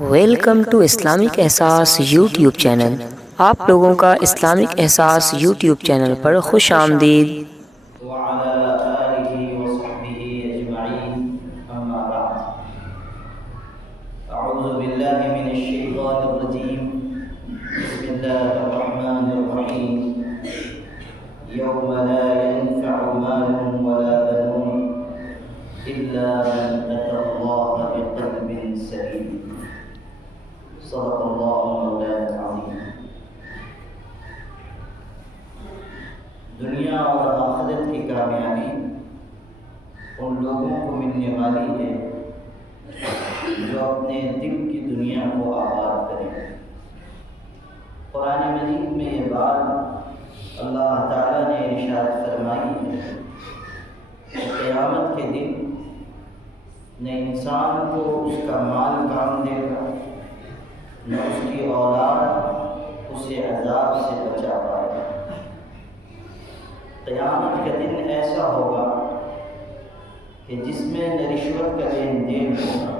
Welcome to Islamic احساس YouTube channel. آپ لوگوں کا اسلامک احساس یوٹیوب چینل پر خوش آمدید۔ وعلى آله وصحبه أجمعين أما بعد أعوذ بالله من الشيطان الرجيم بسم الله الرحمن الرحيم يوم لا ينفع مال ولا بنون إلا من أتى الله بقلب سليم صدق الله مولانا العظيم۔ دنیا اور آخرت کی کامیابی ان لوگوں کو ملنے والی ہے جو اپنے دل کی دنیا کو آباد کریں۔ قرآن مجید میں یہ بات اللہ تعالیٰ نے ارشاد فرمائی ہے کہ قیامت کے دن نہ انسان کو اس کا مال کام دے گا، نہ اس کی اولاد اسے عذاب سے بچا پائے گا۔ قیامت کا دن ایسا ہوگا کہ جس میں نہ رشوت کا لین دین ہوگا،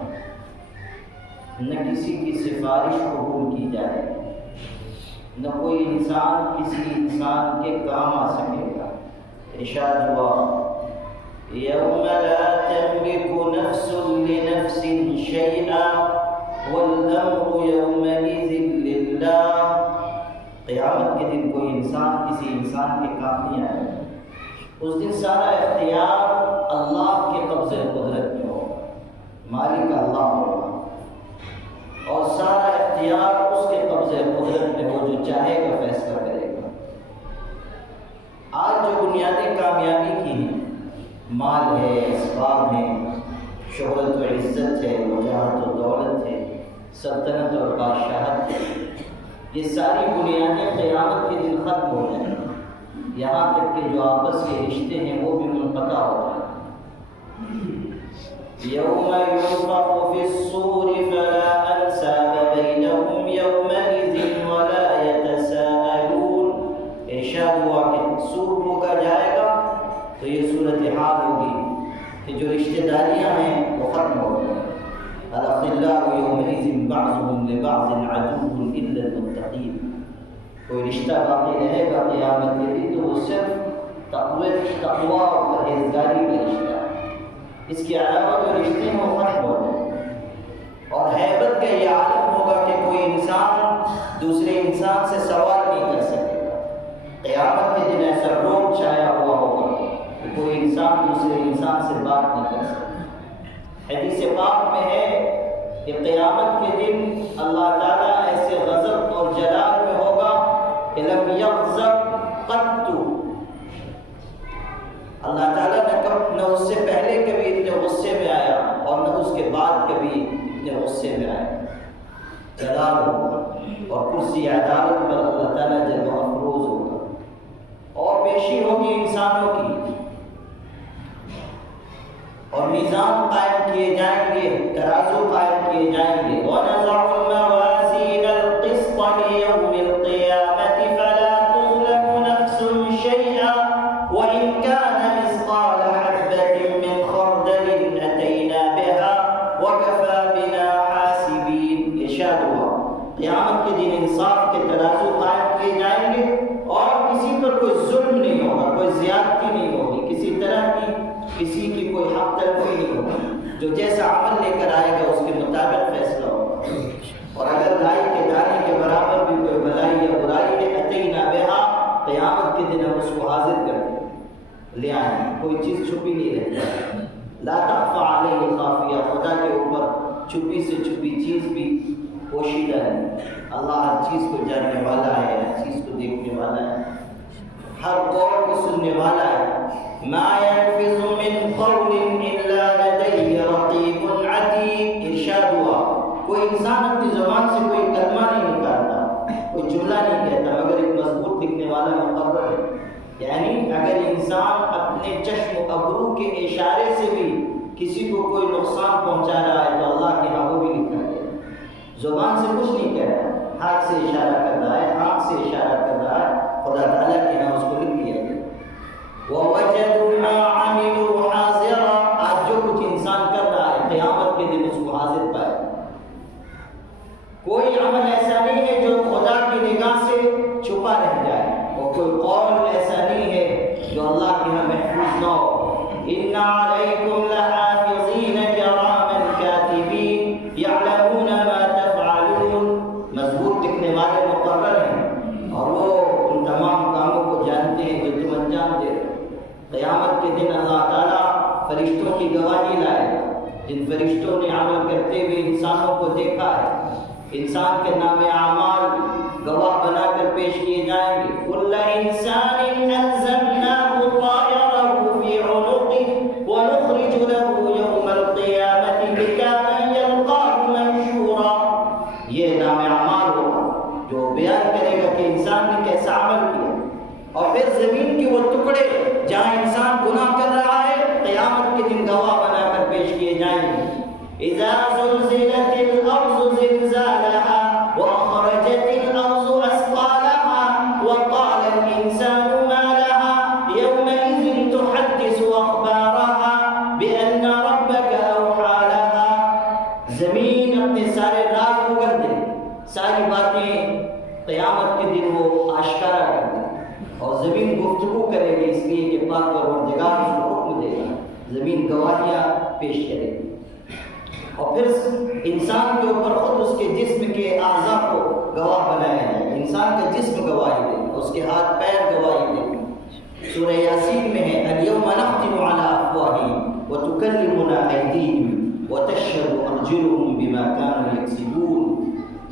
نہ کسی کی سفارش قبول کی جائے گی، نہ کوئی انسان کسی انسان کے کام آ سکے گا۔ ارشاد ہوا یوم لا تملک نفس لنفس شیئا والامر یومئذ للہ۔ قیامت کے دن کوئی انسان کسی انسان کے کام نہیں آئے گا۔ اس دن سارا اختیار اللہ کے قبضے قدرت میں ہوگا، مالک اللہ ہوگا، اور سارا اختیار اس کے قبضے قدرت میں ہو، جو چاہے گا فیصلہ کرے گا۔ آج جو بنیادی کامیابی کی ہیں، مال ہے، اسباب ہیں، شہرت و عزت ہے، وجاہت و دولت ہے، سلطنت اور بادشاہت ہے، یہ ساری بنیادیں قیامت کے دن ختم ہو جائیں گی، یہاں تک کہ جو آپس کے رشتے ہیں وہ بھی منقطع ہو جائیں گے۔ یوم ینفخ فی الصور فلا انساب بینہم یومئذ ولا یتساءلون۔ ارشاد ہوا کہ سور پھونکا جائے گا تو یہ صورتحال ہوگی کہ جو رشتہ داریاں ہیں وہ ختم ہو گئی۔ الاخلاء یومئذ بعضهم لبعض عدو الا المتقین۔ کوئی رشتہ باقی رہے گا قیامت کے دن تو وہ صرف تقوی اور پرہیزگاری کا رشتہ ہے، اس کے علاوہ جو رشتے ہیں وہ ختم ہو جائیں۔ اور ہیبت کا یہ عالم ہوگا کہ کوئی انسان دوسرے انسان سے سوال نہیں کر سکے گا۔ قیامت کے دن ایسا روب چھایا ہوا ہوگا کہ کوئی انسان دوسرے انسان سے بات نہیں کر سکتا۔ حدیث پاک میں ہے کہ قیامت کے دن اللہ تعالیٰ ایسے غضب اور جلال میں ہوگا کہ لم یغضب قط۔ اللہ تعالیٰ نہ اس سے پہلے کبھی اتنے غصے میں آیا اور نہ اس کے بعد کبھی اتنے غصے میں آیا۔ جلال ہوگا اور کرسی عدالت پر اللہ تعالیٰ جلوہ افروز ہوگا، اور پیشی ہوگی انسانوں کی، اور میزان قائم کیے جائیں گے، ترازو قائم کیے جائیں گے۔ وَنَزَعُ الْمَوَازِينَ الْقِسْطَ لِيَوْمِ الْقِيَامَةِ فَلَا تُظْلَمُ نَفْسٌ شَيْئًا وَإِنْ كَانَ مِثْقَالَ حَبَّةٍ مِّنْ خَرْدَلٍ أَتَيْنَا بِهَا وَكَفَىٰ بِنَا حَاسِبِينَ۔ ارشاد ہوا قیامت کے دن انصاف کے ترازو قائم کیے جائیں گے، اور کسی پر کوئی ظلم نہیں ہوگا، کوئی زیادتی نہیں ہوگی، کسی طرح کی کسی کی کوئی حق تلفی نہیں ہوگا۔ جو جیسا عمل لے کر آئے گا اس کے مطابق فیصلہ ہوگا، اور اگر رائی کے دانے کے برابر بھی کوئی بلائی یا برائی ہے اتینا بہا، قیامت کے دن ہم اس کو حاضر کر دیں، لے آئیں گے، کوئی چیز چھپی نہیں رہتی۔ لا تخفى علیہ خافیہ، خدا کے اوپر چھپی سے چھپی چیز بھی پوشیدہ ہے۔ اللہ ہر چیز کو جاننے والا ہے، ہر چیز کو دیکھنے والا ہے، ہر قول کو سننے والا ہے۔ ما يلفظ من قول الا لديه رقيب عتيد۔ ارشاد ہوا کوئی انسان اپنی زبان سے کوئی کلمہ نہیں نکالتا، کوئی جملہ نہیں کہتا مگر ایک مضبوط لکھنے والا مقرر ہے۔ یعنی اگر انسان اپنے چشم و ابرو کے اشارے سے بھی کسی کو کوئی نقصان پہنچا رہا ہے تو اللہ کے ہاں وہ بھی لکھا گیا۔ زبان سے کچھ نہیں کہہ رہا، ہاتھ سے اشارہ کر رہا ہے، آنکھ سے اشارہ کر رہا ہے، خدا تعالیٰ کے ہاں اس کو لکھ دیا گیا۔ وَوَجَدُوا مَا عَمِلُوا حَاضِرًا۔ آج جو کچھ انسان کر رہا ہے قیامت کے دن اس کو حاضر پائے۔ کوئی عمل ایسا نہیں ہے جو خدا کی نگاہ سے چھپا رہ جائے، اور کوئی قول ایسا نہیں ہے جو اللہ کے یہاں محفوظ نہ ہو۔ ان علیکم لحافظین کراما کاتبین یعلمون ما تفعلون، مضبوط لکھنے والے مقرر ہیں اور وہ ان تمام کاموں کو جانتے ہیں جو تم انجام دے رہے ہو۔ قیامت کے دن اللہ تعالیٰ فرشتوں کی گواہی لائے گا، جن فرشتوں نے عمل کرتے ہوئے انسانوں کو دیکھا ہے، انسان کے نام اعمال گواہ بنا کر پیش کیے جائیں گے۔ کل انسان الزمناه طائره في عنقه ونخرج له يوم القيامة كتابا يلقاه منشورا، یہ نام اعمال ہوگا جو بیان کرے گا کہ انسان نے کیسا عمل کیا۔ اور پھر زمین کے وہ ٹکڑے جہاں انسان گناہ کر رہا ہے قیامت کے دن گواہ بنا کر پیش کیے جائیں گے۔ اذا زلزلت الارض زلزالها واخرجت الارض اثقالها وقال الانسان ما لها يومئذ تحدث اخبارها بان ربك اوحى لها، زمین اپنے سارے راز اگل دے، ساری باتیں قیامت کے دن وہ آشکارا کر دے، اور زمین گفتگو کرے گی اس لیے کہ پاک پروردگار اس کو حکم دے گا، زمین گواہیاں پیش کرے گی۔ اور پھر انسان کے اوپر خود اس کے جسم کے اعضاء کو گواہ بنایا جائے، انسان کا جسم گواہی دے گا، اس کے ہاتھ پیر گواہی دے گا۔ سورہ یاسین میں ہے الیوم نختم علی افواہہم وتکلمنا ایدیہم وتشہد ارجلہم بما کانوا یکسبون،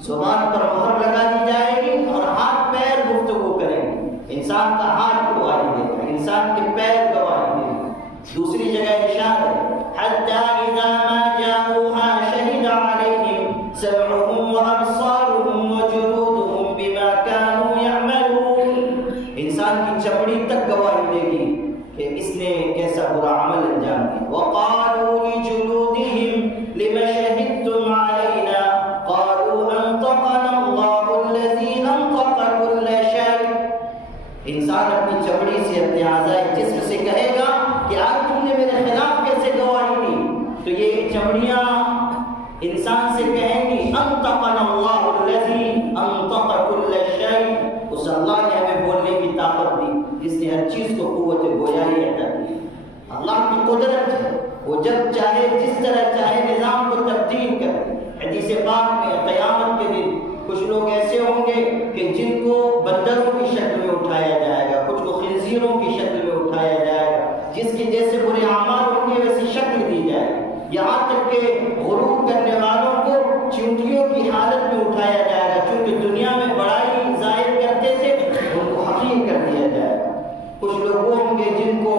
زبان پر مہر لگا دی جائے گی اور ہاتھ پیر گفتگو کریں گے، انسان کا ہاتھ گواہی دے گا، انسان کے پیر گواہی دے گا۔ دوسری جگہ ارشاد ہے حتی اذا ما جاءوها شہد علیہم سمعهم وابصارهم وجلودهم بما كانوا يعملون، انسان کی چمڑی تک گواہی دے گی کہ اس نے کیسا برا عمل انجام دیا۔ وقالوا لجلودهم لم شهدتم علينا قالوا انطقنا الله الذي انطق كل شيء، انسان اپنی چمڑی سے اپنے اعضاء جسم سے کہے گا کہ آج تم نے میرے خلاف کیسے گواہی دی، تو یہ چمڑیاں انسان سے کہیں گی انطقنا اللہ الذی انطق کل شیء، اس اللہ نے ہمیں بولنے کی طاقت دی جس نے ہر چیز کو قوت گویائی عطا کی۔ اللہ کی قدرت ہے، وہ جب چاہے جس طرح چاہے نظام کو تبدیل کرے۔ حدیث پاک میں قیامت کے دن کچھ لوگ ایسے ہوں گے کہ جن کو بندروں کی شکل میں اٹھایا جائے گا، کچھ کو خنزیروں کی شکل میں اٹھایا جائے گا، جس کے جیسے برے اعمال ہوں گے ویسی شکل دی جائے گی، یہاں تک کہ غرور کرنے والوں کو چیونٹیوں کی حالت میں اٹھایا جائے گا، چونکہ دنیا میں بڑائی ظاہر کرتے تھے ان کو حقیر کر دیا جائے گا۔ کچھ لوگ وہ ہوں گے جن کو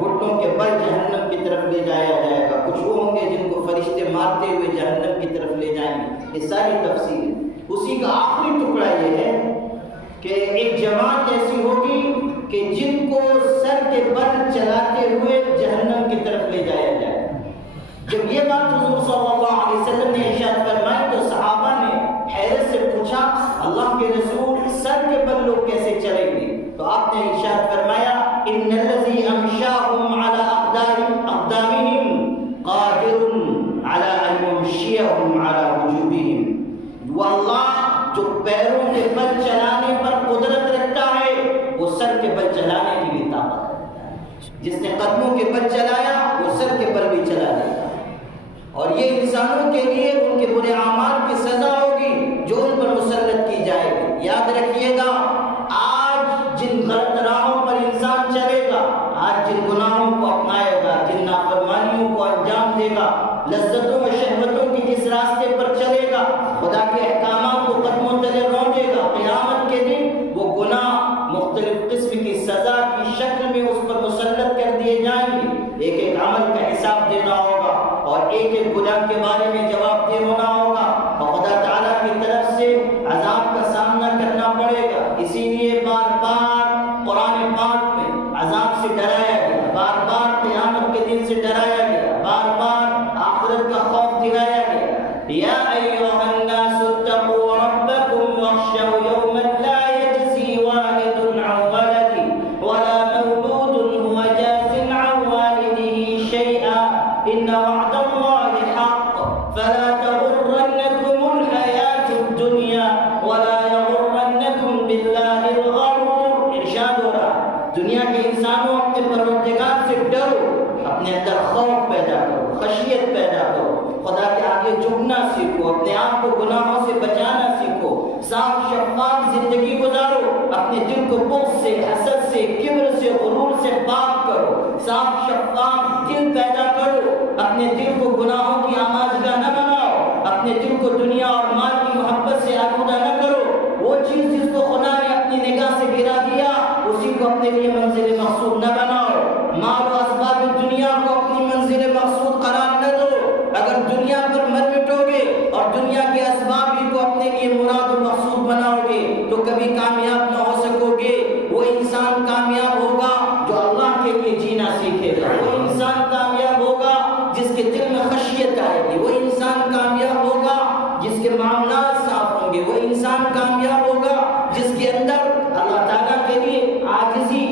گھٹنوں کے بل جہنم کی طرف لے جایا جائے گا، کچھ وہ ہوں گے جن کو فرشتے مارتے ہوئے جہنم کی طرف لے جائیں گے۔ یہ ساری تفصیل ہے۔ اسی کا آخری ٹکڑا یہ ہے کہ ایک جماعت ایسی ہوگی کہ جن کو سر کے بل چلاتے ہوئے جہنم کی طرف لے جایا جائے۔ جب یہ بات حضور صلی اللہ علیہ وسلم نے ارشاد فرمائی تو صحابہ نے حیرت سے پوچھا اللہ کے رسول سر کے بل لوگ کیسے چلیں گے؟ تو آپ نے ارشاد فرمایا ان الذی امشاهم علی اقدامهم قادر علی ان یمشیهم علی وجوههم، وہ اللہ جو پیروں کے بل چلانے پر قدرت رکھتا ہے وہ سر کے بل چلانے کی بھی طاقت رکھتا ہے، جس نے قدموں کے بل چلایا وہ سر کے بل بھی چلا دے گا۔ اور یہ انسانوں کے لیے ان کے برے اعمال کی سزا ہوگی جو ان پر مسلط کی جائے گی۔ یاد رکھیے گا آج جن غلط راہوں پر انسان چلے گا، آج جن گناہوں کو اپنائے گا، جن نافرمانیوں کو انجام دے گا، لذتوں و شہوتوں کی جس راستے پر چلے گا، خدا کے احکامات کو قدموں تلے رونجے گا، قیامت کے دن وہ گناہ مختلف قسم کی سزا کی شکل میں اس پر مسلط کر دیے جائیں گے۔ ایک ایک عمل کا حساب دینا ہوگا اور ایک ایک گناہ کے بارے میں جواب دہ ہونا ہوگا، اور خدا تعالیٰ کی طرف سے عذاب کا سامنا کرنا پڑے گا۔ اسی لیے بار بار قرآن پاک میں عذاب سے ڈرایا گیا، بار بار قیامت کے دن سے ڈرایا گیا، بار بار آخرت کا خوف دلایا گیا۔ یا ایھا الناس اتقوا سیکھو، اپنے آپ کو گناہوں سے بچانا سیکھو، صاف شفاف زندگی گزارو، اپنے دل کو بغض سے، حسد سے، کبر سے، غرور سے پاک کرو، صاف شفاف دل پیدا کرو، اپنے دل کو گناہوں کی آماجگاہ نہ بناؤ، اپنے دل کو دنیا اور مال کی محبت سے آلودہ نہ کرو، وہ چیز جس کو خدا نے اپنی نگاہ سے گرا دیا اسی کو اپنے لیے منزل مقصود نہ بناؤ، مال و اسباب دنیا کو اپنی منزل مقصود قرار نہ دو، اگر دنیا پر مر مٹو گے اور دنیا کے اسباب ہی کو اپنے لیے مراد و مقصود بناؤ گے تو کبھی کامیاب نہ ہو سکو گے۔ وہ انسان کامیاب ہوگا جو اللہ کے لیے جینا سیکھے گا، وہ انسان کامیاب ہوگا جس کے دل میں خشیت آئے گی، وہ انسان کامیاب ہوگا جس کے معاملات صاف ہوں گے، وہ انسان کامیاب ہوگا جس کے اندر اللہ تعالیٰ کے لیے عاجزی،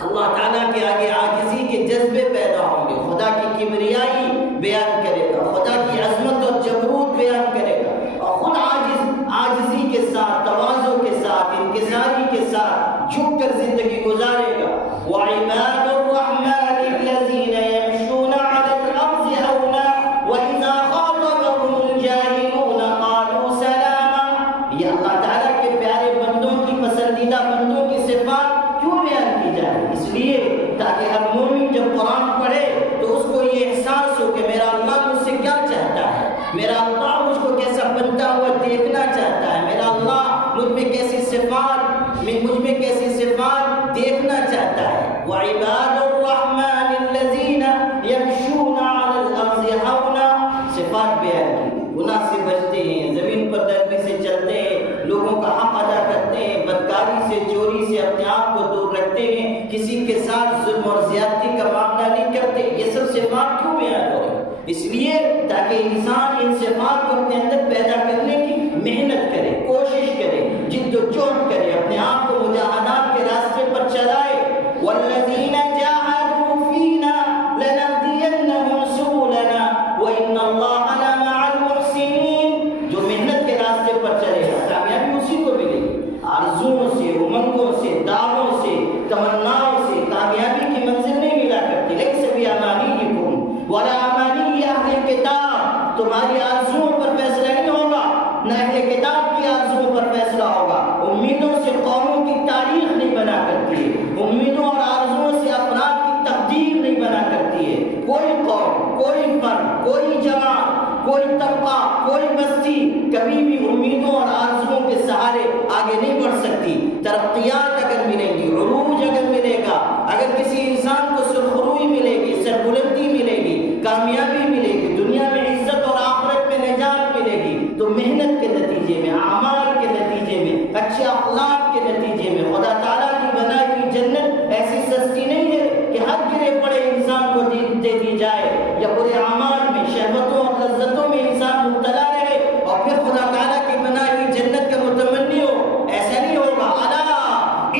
اللہ تعالیٰ کے آگے عاجزی کے جذبے پیدا ہوں گے، خدا کی کبریائی بیان کرے گا، خدا کی عظمت اور جبروت بیان کرے گا، اور خود عاجزی کے ساتھ، تواضع کے ساتھ، انکساری کے ساتھ جھک کر زندگی گزارے گا۔ وَعِبَادُ الرَّحْمَنِ الَّذِينَ يَمْشُونَ عَلَى الْأَرْضِ هَوْنًا وَإِذَا خَاطَبَهُمُ الْجَاهِلُونَ قَالُوا سَلَامًا۔ یہ اللہ تعالیٰ کے پیارے بندوں کی، پسندیدہ بندوں کی صفات کیوں بیان کی جائے؟ اس لیے تاکہ ہر مومن جب قرآن پڑھے تو اس کو یہ احساس ہو کہ میرا اللہ مجھ سے کیا چاہتا ہے، میرا اللہ مجھ کو کیسا بنتا ہوا دیکھنا چاہتا ہے، میرا اللہ مجھ میں کیسی صفات دیکھنا چاہتا ہے۔ وَعِبَادُ الرَّحْمَنِ الَّذِينَ يَمْشُونَ عَلَى الْأَرْضِ هَوْنًا، صفات بیان کی، گناہ سے بچتے ہیں، زمین پر نرمی سے چلتے ہیں، لوگوں کا حق ادا کرتے ہیں، بدکاری سے، چوری سے اپنے آپ کو دور رکھتے ہیں، کسی کے ساتھ ظلم اور زیادتی کا معاملہ نہیں کرتے۔ یہ سب صفات کیوں بیان ہو رہی؟ اس لیے تاکہ انسان ان صفات کو اپنے اندر پیدا کرنے کی محنت کرے، کوشش کرے، جد و جہد کرے، اپنے آپ کو مجاہدات کے راستے پر چلائے۔ وَالَّذِينَ جَاهَدُوا فِينَا لَنَهْدِيَنَّهُمْ سُبُلَنَا وَإِنَّ اللَّهَ لَمَعَ الْمُحْسِنِينَ، جو محنت کے راستے پر چلے گا کامیابی اسی کو ملے گی، آرزوؤں سے، امنگوں سے، دعووں سے، تمناؤں سے کامیابی کی منزل نہیں ملا کرتی۔ لَيْسَ بِأَمَانِيِّكُمْ وَلَا أَمَانِيِّ أَهْلِ الْكِتَابِ، تمہاری آرزوؤں پر فیصلہ نہیں ہوگا، نہ اہل کتاب کی آرزوؤں پر فیصلہ ہوگا۔ امیدوں سے قوموں کی تاریخ نہیں بنا کرتی ہے، امیدوں اور آرزوؤں سے افراد کی تقدیر نہیں بنا کرتی ہے۔ کوئی قوم، کوئی فرد، کوئی جماعت، کوئی طبقہ، کوئی بستی کبھی بھی امیدوں اور آرزوؤں کے سہارے آگے نہیں بڑھ سکتی۔ ترقیات اگر ملیں گی، عروج اگر ملے گا، اگر کسی انسان کو سرخروئی ملے گی، سربلندی ملے گی، کامیابی ملے گی، دنیا میں عزت اور آخرت میں نجات ملے گی، تو محنت کے نتیجے میں، اعمال کے نتیجے میں، اچھے اخلاق کے نتیجے میں۔ خدا تعالیٰ کی بنائی ہوئی جنت ایسی سستی نہیں ہے کہ ہر گرے پڑے انسان کو دے دی جائے، یا برے اعمال میں، شہوتوں اور لذتوں میں انسان مبتلا رہے اور پھر خدا تعالیٰ کی بنائی ہوئی جنت کا متمنی ہو، ایسا نہیں ہوگا۔ الا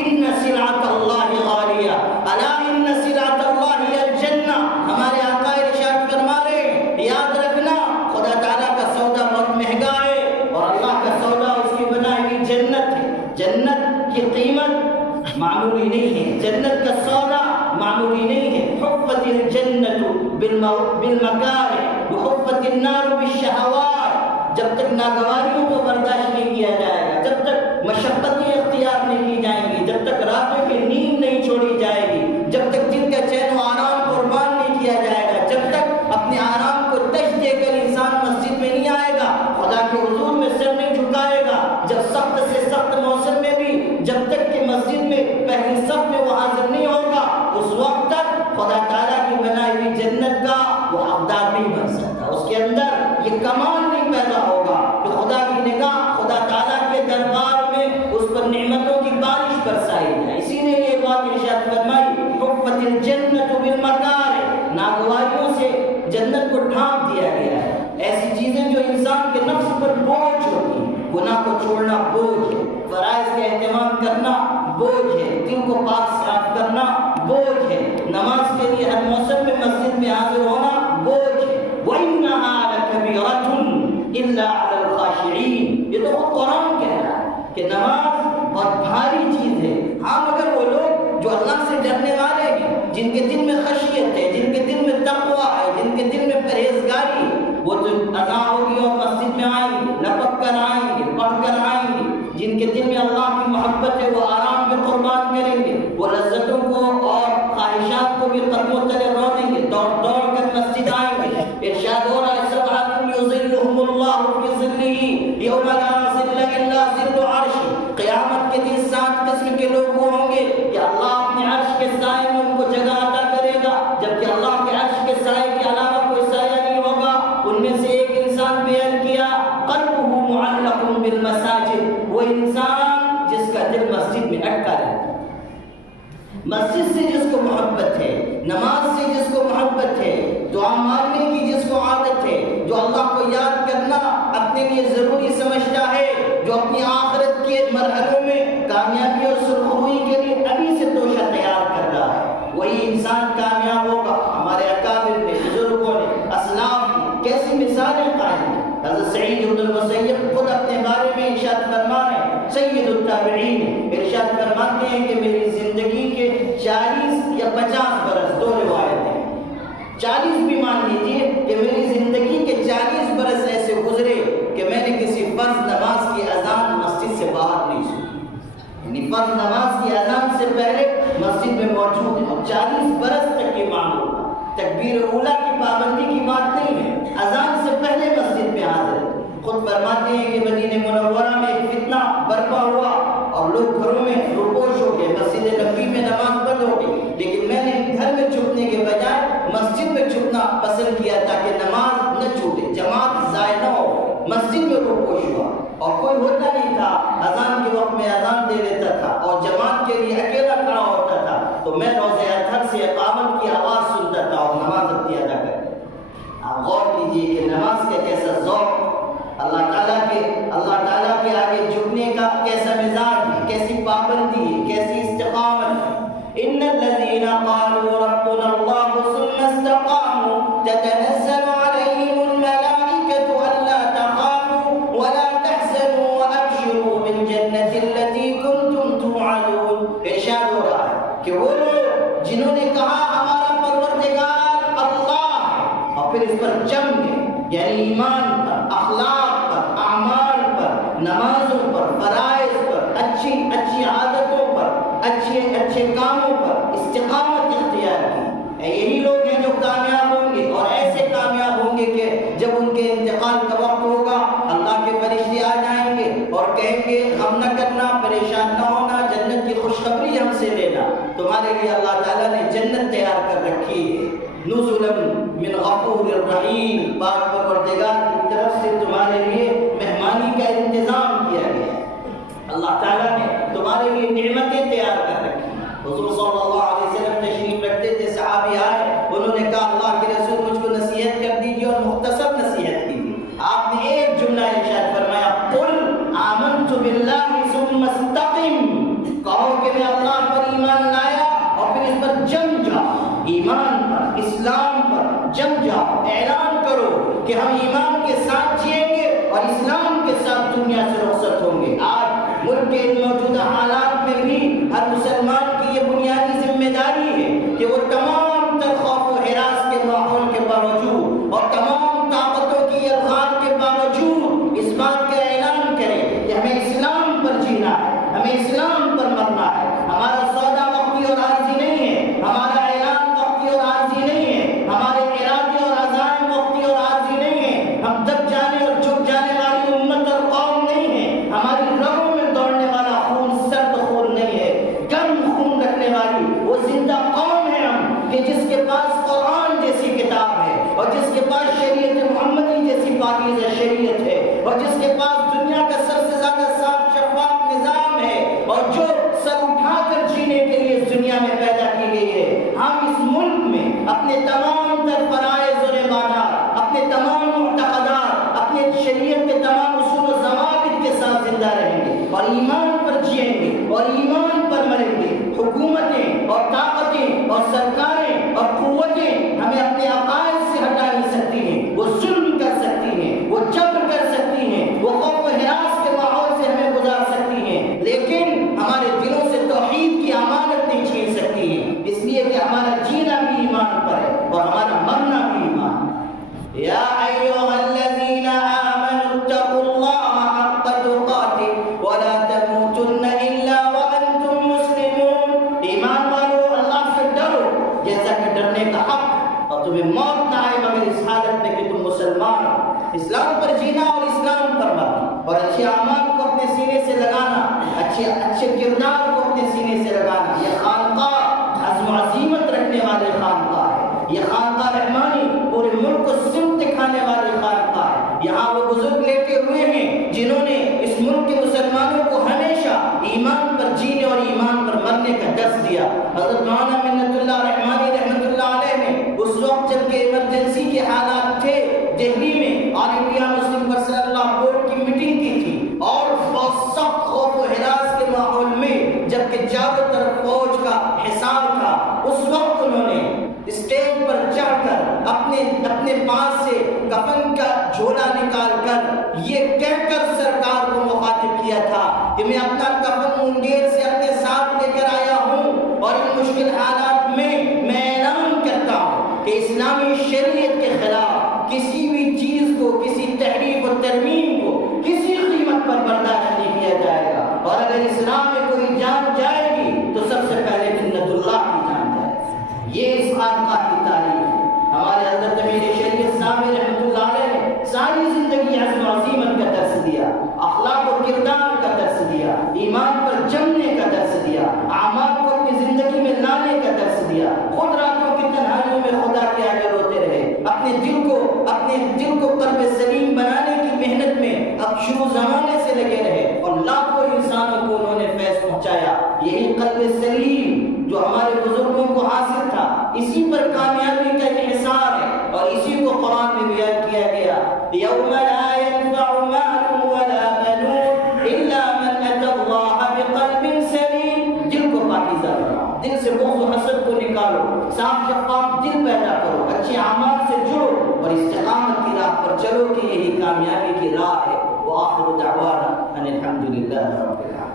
ان سلعۃ اللہ غالیہ، الا ان سلعۃ اللہ ہی الجنہ، ہمارے آقا ارشاد فرما رہے ہیں یاد رکھنا خدا تعالیٰ کا سودا بہت مہنگا ہے اور اللہ کا سودا اس کی بنائی ہوئی جنت ہے۔ جنت کی قیمت معمولی نہیں ہے، جنت کا سودا معمولی نہیں ہے۔ حفت الجنت بالمکارہ وحفت النار بالشہوات، جب تک ناگواریوں کو برداشت نہیں کیا جائے گا، جب تک مشقتیں اختیار نہیں کی جائیں گی، جب تک راتوں کی نیند نہیں چھوڑی جائے گی، جب تک دن کا چین و آرام قربان نہیں کیا جائے گا، جب تک اپنے آرام کو تش دے کر انسان مسجد میں نہیں آئے گا، خدا کے حضور میں سر نہیں جھکائے گا، جب سخت سے سخت موسم میں بھی جب تک کہ مسجد میں پہلی صف میں وہ حاضر نہیں ہوگا، اس وقت تک خدا تعالیٰ کی بنائی ہوئی جنت کا وہ حقدار نہیں بن سکتا۔ اس کے اندر یہ کمال نہیں پیدا ہوگا کہ خدا کی نگاہ، خدا تعالیٰ کے دربار میں اس پر نعمتوں کی بارش برسائی جائے۔ اسی نے یہ بات ارشاد فرمائی حفت الجنت بالمکارہ، ناگواریوں سے جنت کو ڈھانپ دیا گیا ہے۔ ایسی چیزیں جو انسان کے نفس پر بوجھ ہوتی ہیں، گناہ کو چھوڑنا بوجھ ہے، فرائض کا اہتمام کرنا بوجھ ہے، دل کو پاک صاف کرنا بوجھ ہے، نماز کے لیے ہر موسم میں مسجد میں حاضر ہونا بوجھ ہے۔ وَإِنَّهَا لَكَبِيرَةٌ إِلَّا عَلَى الْخَاشِعِينَ، یہ تو خود قرآن کہہ رہا ہے کہ نماز بہت بھاری چیز ہے۔ ہاں مگر وہ لوگ جو اللہ سے ڈرنے والے ہیں، جن کے دل میں خشیت ہے، جن کے دل میں تقویٰ ہے، جن کے دل میں پرہیزگاری ہے، وہ تو اذان ہوگی اور مسجد میں آئے کر آئیں گے، پڑھ کر آئیں گے، جن کے دل میں اللہ کی محبت ہے وہ آرام پہ قربان کریں گے، وہ لذتوں کو اور خواہشات کو بھی قدموں تلے رونیں گے، دوڑ دوڑ کر مسجد آئیں گے۔ ارشاد ہو رہا ہے سبعۃ یظلھم اللہ فی ظلہ یوم لا ظل الا ظل عرشہ، قیامت کے دن 7 قسم کے لوگ وہ ہوں گے کہ اللہ اپنے عرش کے سائے میں ان کو جگہ عطا کرے گا، جبکہ اللہ کے عرش کے سائے کے علاوہ کوئی سایہ نہیں ہوگا۔ ان میں سے ایک انسان بیان کیا قلبہ معلق بالمساجد، وہ انسان جس کا دل مسجد میں اٹکا رہتا ہے، مسجد سے جس کو محبت ہے، نماز سے جس کو محبت ہے، دعا مانگنے کی جس کو عادت ہے، جو اللہ کو یاد کرنا اپنے لیے ضروری سمجھتا ہے، جو اپنی آخرت کے مرحلوں میں کامیابی اور سرخروئی کے لیے ابھی سے توشہ تیار کر رہا ہے، وہی انسان کامیاب ہوگا۔ ہمارے اکابر نے، بزرگوں نے، اسلاف نے کیسی مثالیں قائم کی۔ حضرت سعید بن المسیب خود اپنے بارے میں ارشاد فرما رہے ہیں، سید التابعین ارشاد فرماتے ہیں کہ میری زندگی کے 40 یا 50 برس، 2 روایتیں، 40 بھی مان لیجیے کہ میری زندگی کے 40 برس ایسے گزرے کہ میں نے کسی فرض نماز کی اذان مسجد سے باہر نہیں سنی، یعنی فرض نماز کی اذان سے پہلے مسجد میں موجود ہے، اور 40 برس تک یہ معلوم ہے۔ تکبیر اولیٰ کی پابندی کی بات نہیں ہے، اذان سے پہلے مسجد میں حاضر ہے۔ خود فرماتے ہیں کہ مدینہ منورہ میں ایک فتنہ برپا ہوا اور لوگ گھروں میں روپوش ہو گئے، مسجد نبوی میں نماز بند ہو گئی، لیکن میں نے گھر میں چھپنے کے بجائے مسجد میں چھپنا پسند کیا تاکہ نماز نہ چھوٹے، جماعت ضائع نہ ہو۔ مسجد میں روپوش ہوا اور کوئی ہوتا نہیں تھا، اذان کے وقت میں اذان دے دیتا تھا اور جماعت کے لیے اکیلا کھڑا ہوتا تھا، تو میں روزہ اطہر سے اقامت کی آواز سنتا تھا اور نماز اپنی ادا کرتا تھا۔ آپ غور کیجیے کہ نماز کا کیسا ذوق، اللہ تعالیٰ کے آگے جھکنے کا کیسا مزاج ہے، کیسی پابندی ہے، کیسی استقامت ہے۔ ان الذين قالوا ربنا الله ثم استقاموا تتنزل عليهم الملائكة الا تخافوا ولا تحزنوا وابشروا بالجنة التي كنتم توعدون۔ ارشاد ہو رہا ہے کہ وہ لوگ جنہوں نے کہا ہمارا پروردگار اللہ ہے اور پھر اس پر جم گئے، یعنی ایمان پر، اخلاق پر، اعمال پر، نمازوں پر، فرائض پر، اچھی عادتوں پر، اچھے کاموں پر استقامت اختیار کی، یہی لوگ ہیں جو کامیاب ہوں گے، اور ایسے کامیاب ہوں گے کہ جب ان کے انتقال کا وقت ہوگا اللہ کے فرشتے آ جائیں گے اور کہیں گے غم نہ کرنا، پریشان نہ ہونا، جنت کی خوشخبری ہم سے لینا، تمہارے لیے اللہ تعالیٰ نے جنت تیار کر رکھی ہے، نزلا من غفور الرحیم، پاک پروردگار کی طرف سے تمہارے لیے مہمانی کا انتظام کیا گیا، اللہ تعالیٰ نے تمہارے لیے نعمتیں تیار کر رکھی۔ حضور صلی اللہ علیہ وسلم تشریف رکھتے تھے، صحابی آئے، انہوں نے کہا اللہ کے رسول مجھ کو نصیحت کر دیجیے اور مختصر نصیحت کیجیے۔ آپ نے ایک جملہ ارشاد فرمایا، قل آمنت باللہ ثم استقم، کہو کہ میں اللہ پر ایمان لایا اور پھر اس پر جم جاؤ، ایمان پر، اسلام پر جم جاؤ، اعلان کرو کہ ہم ایمان کے ساتھ جئیں گے اور اسلام کے ساتھ دنیا سے رخصت ہوں گے۔ آج ملک کے موجودہ حالات میں بھی ہر مسلمان کی یہ بنیادی ذمہ داری ہے کہ وہ تمام تر خوف و ہراس کے ماحول کے باوجود اور تمام طاقتوں کی الغار کے باوجود اس بات کا اعلان کرے کہ ہمیں اسلام پر جینا ہے، ہمیں اسلام پر مرنا ہے، ہمارا سودا وقتی اور عارضی نہیں ہے، ہمارا اعلان وقتی اور عارضی نہیں ہے، ہمارے ارادے اور عزائم وقتی اور عارضی نہیں ہے، ہم دب جانے اور جھک جانے والی امت اور قوم نہیں ہے، ہماری رگوں میں دوڑنے والا خون سرد خون نہیں ہے، گرم خون رکھنے والی وہ زندہ قوم ہے ہم، کہ جس کے پاس قرآن جیسی کتاب ہے اور جس کے پاس شریعت محمدی جیسی پاکیزہ شریعت ہے اور جس کے پاس دنیا کا سب سے زیادہ صاف شفاف نظام ہے اور جو سر اٹھا کر جینے کے لیے اس دنیا میں پیدا کی گئی ہے۔ ہم اس ملک میں اپنے تمام تر فرائض و عبادات، اپنے تمام معتقدات، اپنے شریعت کے تمام اصول و ضوابط کے ساتھ زندہ رہیں گے اور ایمان پر جئیں گے اور ایمان پر مریں گے۔ حکومتیں اور طاقتیں اور سرکاریں اور قوتیں ہمیں اپنے عقائد سے ہٹا نہیں سکتی ہیں، وہ ظلم کر سکتی ہیں، وہ جبر کر سکتی ہیں، وہ خوف و ہراس کے ماحول سے ہمیں گزار سکتی ہیں، لیکن ہمارے دلوں سے توحید کی امانت نہیں چھین سکتی ہیں، اس لیے کہ ہمارا جینا بھی ایمان پر ہے اور ہمارا مرنا بھی ایمان ہے۔ یا ایھا الذین آمنوا اتقوا اللہ اچھے اعمال کو اپنے سینے سے لگانا، اچھے کردار کو اپنے سینے سے لگانا۔ یہ خانقاہ عزم و عزیمت رکھنے والے خانقاہ ہے، یہ خانقاہ رحمانی پورے ملک کو سمت دکھانے والی خانقاہ ہے۔ یہاں وہ بزرگ لیٹے ہوئے ہیں جنہوں نے اس ملک کے مسلمانوں کو ہمیشہ ایمان پر جینے اور ایمان پر مرنے کا درس دیا۔ حضرت مولانا منت اللہ رحمانی رحمۃ اللہ علیہ نے اس وقت جب کہ ایمرجنسی کے حالات تھے دہلی میں، اور انڈیا مسلم پرسنل لا بورڈ کی میٹنگ کی تھی، اور بہت سخت خوف و ہراس کے ماحول میں جبکہ چاروں طرف فوج کا حصار تھا، اس وقت انہوں نے اسٹیج پر چڑھ کر اپنے پاس سے کفن کا جھولا نکال کر یہ کہہ کر سرکار کو مخاطب کیا تھا کہ میں اپنا کفن منگیر سے اپنے ساتھ لے کر آیا ہوں، اور ان مشکل حالات میں اعلان کرتا ہوں کہ اسلامی شریعت کے خلاف کسی بھی چیز کو، کسی تحریف و ترمیم کو کسی قیمت پر برداشت نہیں کیا جائے گا، اور اگر اسلام میں کوئی جان جائے گی تو سب سے پہلے منت اللہ کی جان جائے گی۔ یہ اس خانقاہ کی تاریخ ہے۔ ہمارے حضرت امیر شریعت سامع رحمۃ اللہ علیہ نے ساری زندگی عزم و عزیمت کا درس دیا، اخلاق و کردار کا درس دیا، ایمان پر جمنے کا درس دیا، اعمال کو اپنی زندگی میں لانے کا درس دیا۔ خود راتوں کی تنہائیوں میں خدا کے آگے روتے رہے، اپنے دل کو قلب سلیم بنانے کی محنت میں اب شروع زمانے سے لگے رہے، اور لاکھوں انسانوں کو انہوں نے فیض پہنچایا۔ یہی قلب سلیم جو ہمارے بزرگوں کو حاصل تھا، اسی پر کامیابی کا انحصار ہے، اور اسی کو قرآن میں بیان کیا گیا، یوم لا ينفع مال ولا بنون الا من اتى الله بقلب سلیم۔ دل کو پاکیزہ بناؤ، دل سے بغض و حسد کو نکالو، صاف شفاف دل پیدا کرو، اچھے اعمال سے جڑو اور استقامت کی راہ پر چلو کہ یہی کامیابی کی راہ ہے۔ وآخر دعوانا ان الحمد للہ رب العالمین۔